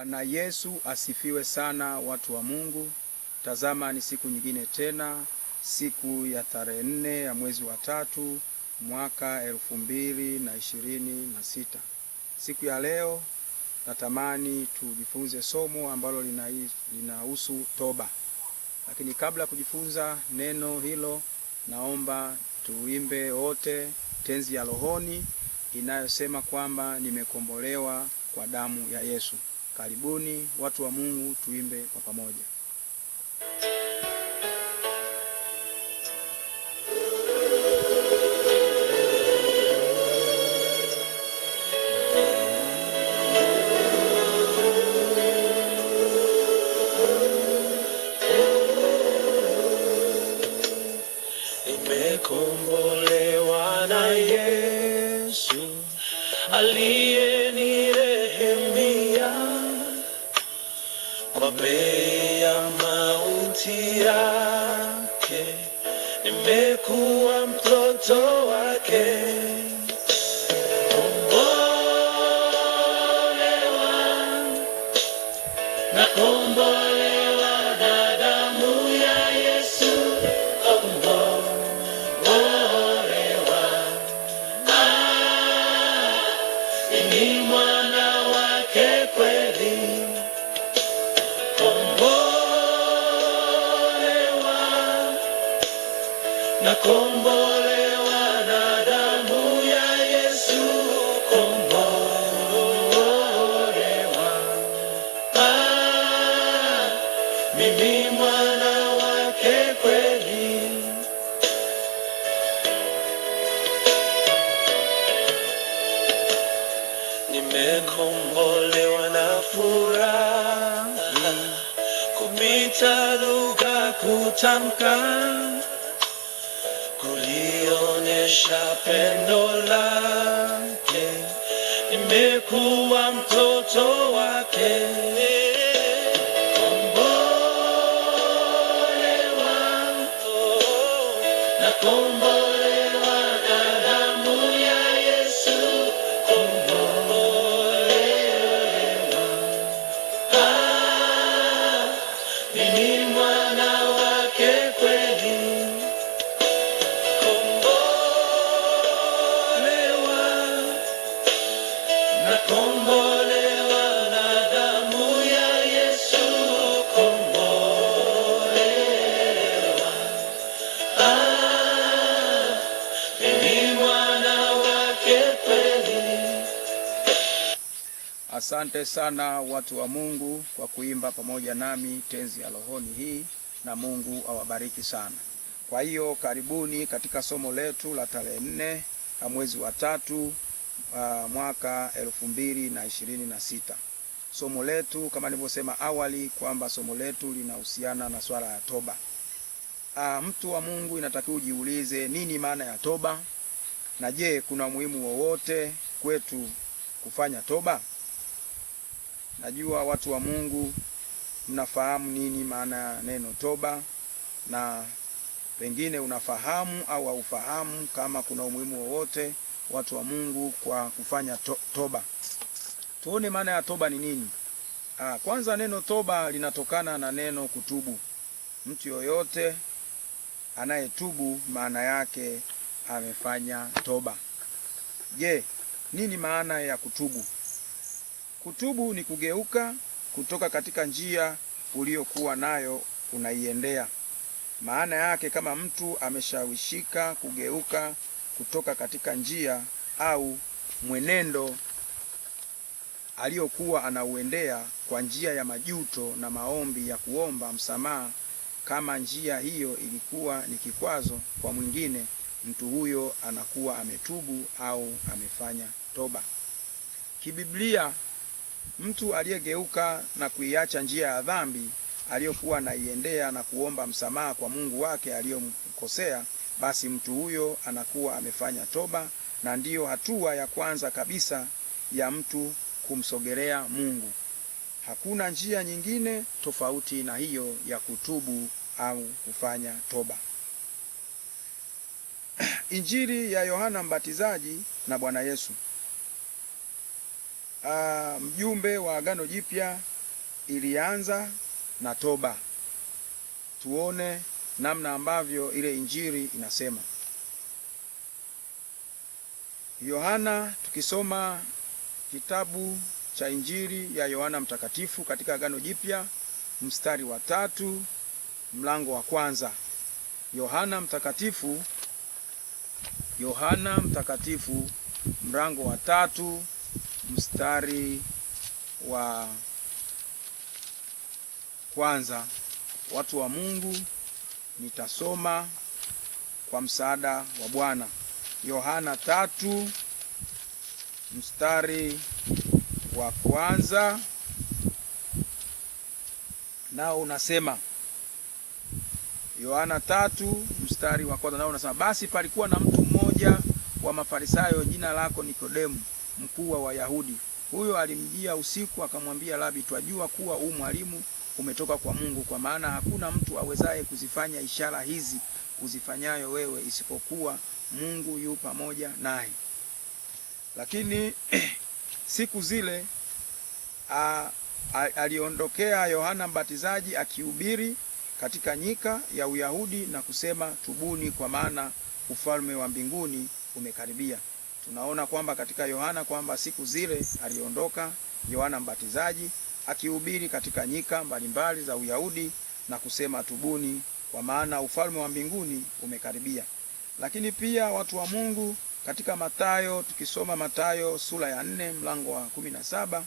Bwana Yesu asifiwe sana, watu wa Mungu. Tazama, ni siku nyingine tena, siku ya tarehe 4 ya mwezi wa 3 mwaka 2026. Siku ya leo natamani tujifunze somo ambalo linahusu toba. Lakini kabla kujifunza neno hilo, naomba tuimbe wote tenzi ya rohoni inayosema kwamba nimekombolewa kwa damu ya Yesu. Karibuni watu wa Mungu, tuimbe kwa pamoja. Nimekombolewa na Yesu aliyenirehemia, kwa bei ya mauti yake nimekuwa mtoto wake. Nakombolewa na damu ya Yesu. Ni mwana wake kweli, nakombolewa na damu ya Yesu, mimi mwana wake kweli. Nimekombolewa na furaha kupita lugha kutamka, kulionesha pendo lake, nimekuwa mtoto wake. Nakombolewa na damu ya Yesu. Mimi mwana wake kweli, nakombolewa na damu ya Yesu, mimi mwana wake kweli. Asante sana watu wa Mungu kwa kuimba pamoja nami tenzi ya rohoni hii, na Mungu awabariki sana. Kwa hiyo karibuni katika somo letu la tarehe 4 ya mwezi wa 3 mwaka 2026. Somo letu kama nilivyosema awali kwamba somo letu linahusiana na swala ya toba. Mtu wa Mungu inatakiwa ujiulize nini maana ya toba, na je, kuna umuhimu wowote kwetu kufanya toba? Najua watu wa Mungu mnafahamu nini maana ya neno toba, na pengine unafahamu au haufahamu kama kuna umuhimu wowote watu wa Mungu kwa kufanya toba. Tuone maana ya toba ni nini. Kwanza neno toba linatokana na neno kutubu. Mtu yoyote anayetubu maana yake amefanya toba. Je, nini maana ya kutubu? Kutubu ni kugeuka kutoka katika njia uliyokuwa nayo unaiendea. Maana yake kama mtu ameshawishika kugeuka kutoka katika njia au mwenendo aliyokuwa anauendea kwa njia ya majuto na maombi ya kuomba msamaha, kama njia hiyo ilikuwa ni kikwazo kwa mwingine, mtu huyo anakuwa ametubu au amefanya toba. Kibiblia, mtu aliyegeuka na kuiacha njia ya dhambi aliyokuwa anaiendea na kuomba msamaha kwa Mungu wake aliyomkosea, basi mtu huyo anakuwa amefanya toba, na ndiyo hatua ya kwanza kabisa ya mtu kumsogelea Mungu. Hakuna njia nyingine tofauti na hiyo ya kutubu au kufanya toba. Injili ya Yohana Mbatizaji na Bwana Yesu. mjumbe wa Agano Jipya ilianza na toba. Tuone namna ambavyo ile injili inasema. Yohana, tukisoma kitabu cha Injili ya Yohana Mtakatifu katika Agano Jipya, mstari wa 3, mlango wa 1. Yohana Mtakatifu mlango wa 3 mstari wa 1. Watu wa Mungu, nitasoma kwa msaada wa Bwana. Yohana 3 mstari wa 1 nao unasema, Yohana 3 mstari wa 1 nao unasema, basi palikuwa na mtu mmoja wa Mafarisayo, jina lako Nikodemu, mkuu wa Wayahudi. Huyo alimjia usiku akamwambia, Rabi, twajua kuwa mwalimu umetoka kwa Mungu, kwa maana hakuna mtu awezaye kuzifanya ishara hizi uzifanyayo wewe, isipokuwa Mungu yu pamoja naye. Lakini siku zile aliondokea Yohana Mbatizaji akihubiri katika nyika ya Uyahudi na kusema, tubuni, kwa maana ufalme wa mbinguni umekaribia. Tunaona kwamba katika Yohana kwamba siku zile aliondoka Yohana Mbatizaji akihubiri katika nyika mbalimbali za Uyahudi na kusema, tubuni, kwa maana ufalme wa mbinguni umekaribia. Lakini pia watu wa Mungu, katika Mathayo, tukisoma Mathayo sura ya 4 mlango wa 17,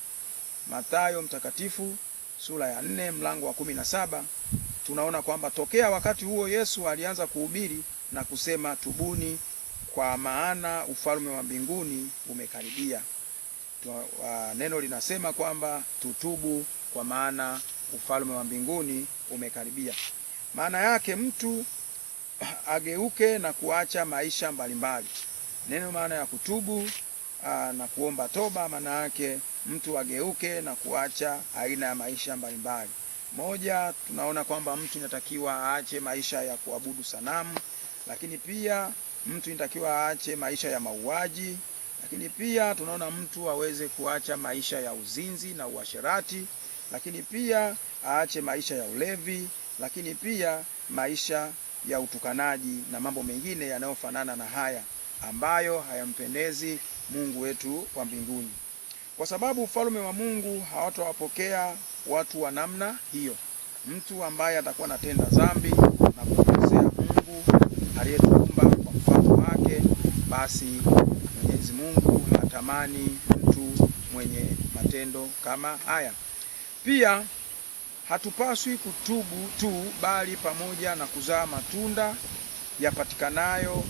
Mathayo mtakatifu sura ya 4 mlango wa 17, tunaona kwamba tokea wakati huo Yesu alianza kuhubiri na kusema, tubuni, kwa maana ufalme wa mbinguni umekaribia. Neno linasema kwamba tutubu, kwa maana ufalme wa mbinguni umekaribia. Maana yake mtu ageuke na kuacha maisha mbalimbali. Neno maana ya kutubu na kuomba toba, maana yake mtu ageuke na kuacha aina ya maisha mbalimbali. Moja, tunaona kwamba mtu inatakiwa aache maisha ya kuabudu sanamu, lakini pia mtu inatakiwa aache maisha ya mauaji, lakini pia tunaona mtu aweze kuacha maisha ya uzinzi na uasherati, lakini pia aache maisha ya ulevi, lakini pia maisha ya utukanaji na mambo mengine yanayofanana na haya ambayo hayampendezi Mungu wetu wa mbinguni. Kwa sababu ufalme wa Mungu hawatawapokea watu wa namna hiyo. Mtu ambaye atakuwa anatenda dhambi na kumkosea Mungu aliyetuumba kwa mfano wake, basi Mwenyezi Mungu hatamani mtu mwenye matendo kama haya. Pia hatupaswi kutubu tu, bali pamoja na kuzaa matunda yapatikanayo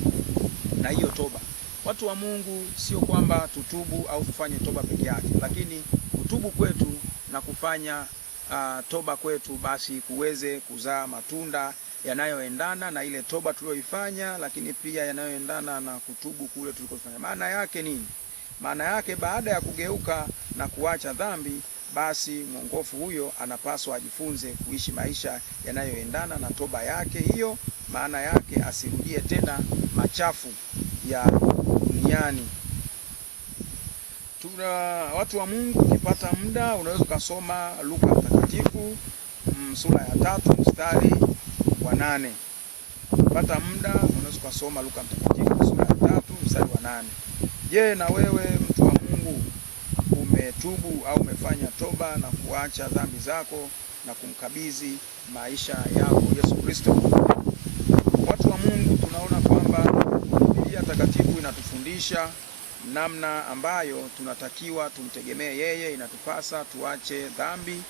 na hiyo toba. Watu wa Mungu, sio kwamba tutubu au tufanye toba peke yake, lakini kutubu kwetu na kufanya toba kwetu basi kuweze kuzaa matunda yanayoendana na ile toba tuliyoifanya, lakini pia yanayoendana na kutubu kule tulikofanya. Maana yake nini? Maana yake baada ya kugeuka na kuacha dhambi, basi mwongofu huyo anapaswa ajifunze kuishi maisha yanayoendana na toba yake hiyo. Maana yake asirudie tena machafu ya duniani. Tuna watu wa Mungu, ukipata muda unaweza kusoma Luka Mtakatifu sura ya 3 mstari wa 8. Ukipata muda unaweza kusoma Luka Mtakatifu sura ya 3 mstari wa 8. Je, na wewe mtu wa Mungu umetubu au umefanya toba na kuacha dhambi zako na kumkabidhi maisha yako Yesu Kristo? Watu wa Mungu, tunaona kwamba Biblia takatifu inatufundisha namna ambayo tunatakiwa tumtegemee yeye. Inatupasa tuache dhambi,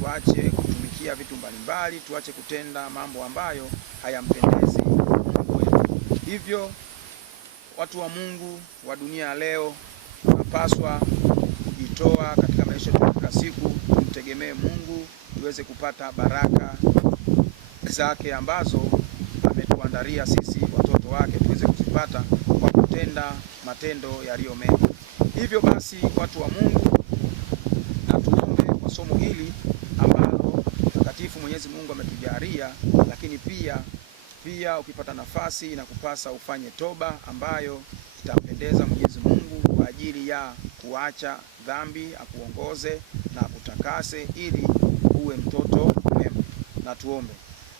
tuache kutumikia vitu mbalimbali, tuache kutenda mambo ambayo hayampendezi Mungu wetu. Hivyo watu wa Mungu wa dunia leo tunapaswa kujitoa katika maisha yetu kila siku, tumtegemee Mungu tuweze kupata baraka zake ambazo ametuandalia sisi watoto wake tuweze kuzipata kwa kutenda matendo yaliyo mema. Hivyo basi watu wa Mungu, na tuombe kwa somo hili ambalo takatifu Mwenyezi Mungu ametujalia, lakini pia ukipata nafasi inakupasa ufanye toba ambayo itampendeza Mwenyezi Mungu kwa ajili ya kuacha dhambi, akuongoze na akutakase ili uwe mtoto mwema. Na tuombe.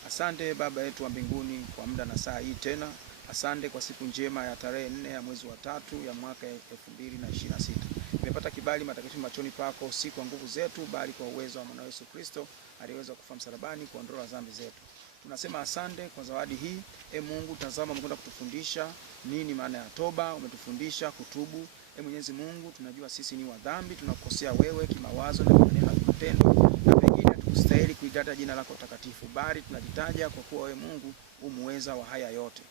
Asante Baba yetu wa mbinguni kwa muda na saa hii tena. Asante kwa siku njema ya tarehe 4 ya mwezi wa 3 ya mwaka 2026. Nimepata kibali matakatifu machoni pako, si kwa nguvu zetu bali kwa uwezo wa mwana Yesu Kristo aliyeweza kufa msalabani kuondoa dhambi zetu. Tunasema asante kwa zawadi hii. Mungu, tazama umekwenda kutufundisha nini maana ya toba, umetufundisha kutubu. Mwenyezi Mungu, tunajua sisi ni wa dhambi, tunakosea wewe kimawazo na maneno na vitendo, na pengine hatukustahili kuitaja jina lako takatifu, bali tunajitaja kwa kuwa wewe Mungu umuweza wa haya yote.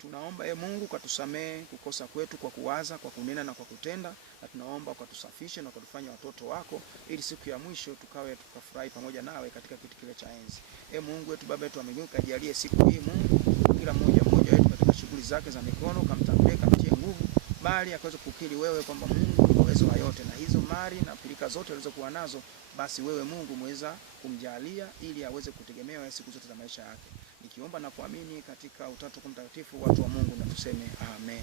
Tunaomba Mungu ukatusamee kukosa kwetu kwa kuwaza, kwa kunena na kwa kutenda, na tunaomba ukatusafishe na ukatufanya watoto wako ili siku ya mwisho tukafurahi pamoja nawe katika kiti kile cha enzi. Mungu wetu, Baba yetu wa mbinguni, kajalie siku hii Mungu kila mmoja wetu katika shughuli zake za mikono, kamtambulie, kamtie nguvu, bali akaweze kukiri wewe kwamba Mungu ni uwezo wa yote, na hizo mali na pilika zote alizokuwa nazo, basi wewe Mungu mweza kumjalia ili aweze kutegemewa siku zote za maisha yake. Nikiomba na kuamini katika Utatu Mtakatifu, watu wa Mungu na tuseme amen.